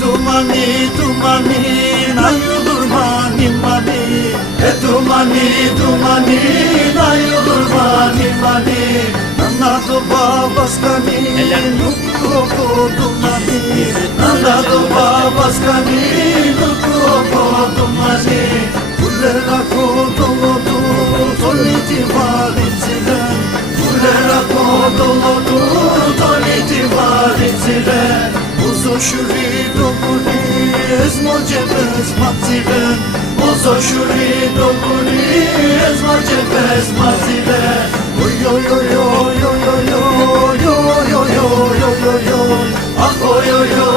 Dumani, dumani, nayulur mani mani. Dumani, dumani, nayulur mani mani. Nana doba baskani, nukroko dumani. Nana doba baskani, nukroko dumani. Kulera kodolodu, toliti valitsilen. Kulera kodolodu, toliti valitsilen. Ozo shuri doguri, ezmocebez mazilen. Ozo shuri doguri, ezmocebez mazilen. Oy oy oy oy oy oy oy oy oy oy oy oy oy. Ah oy oy oy.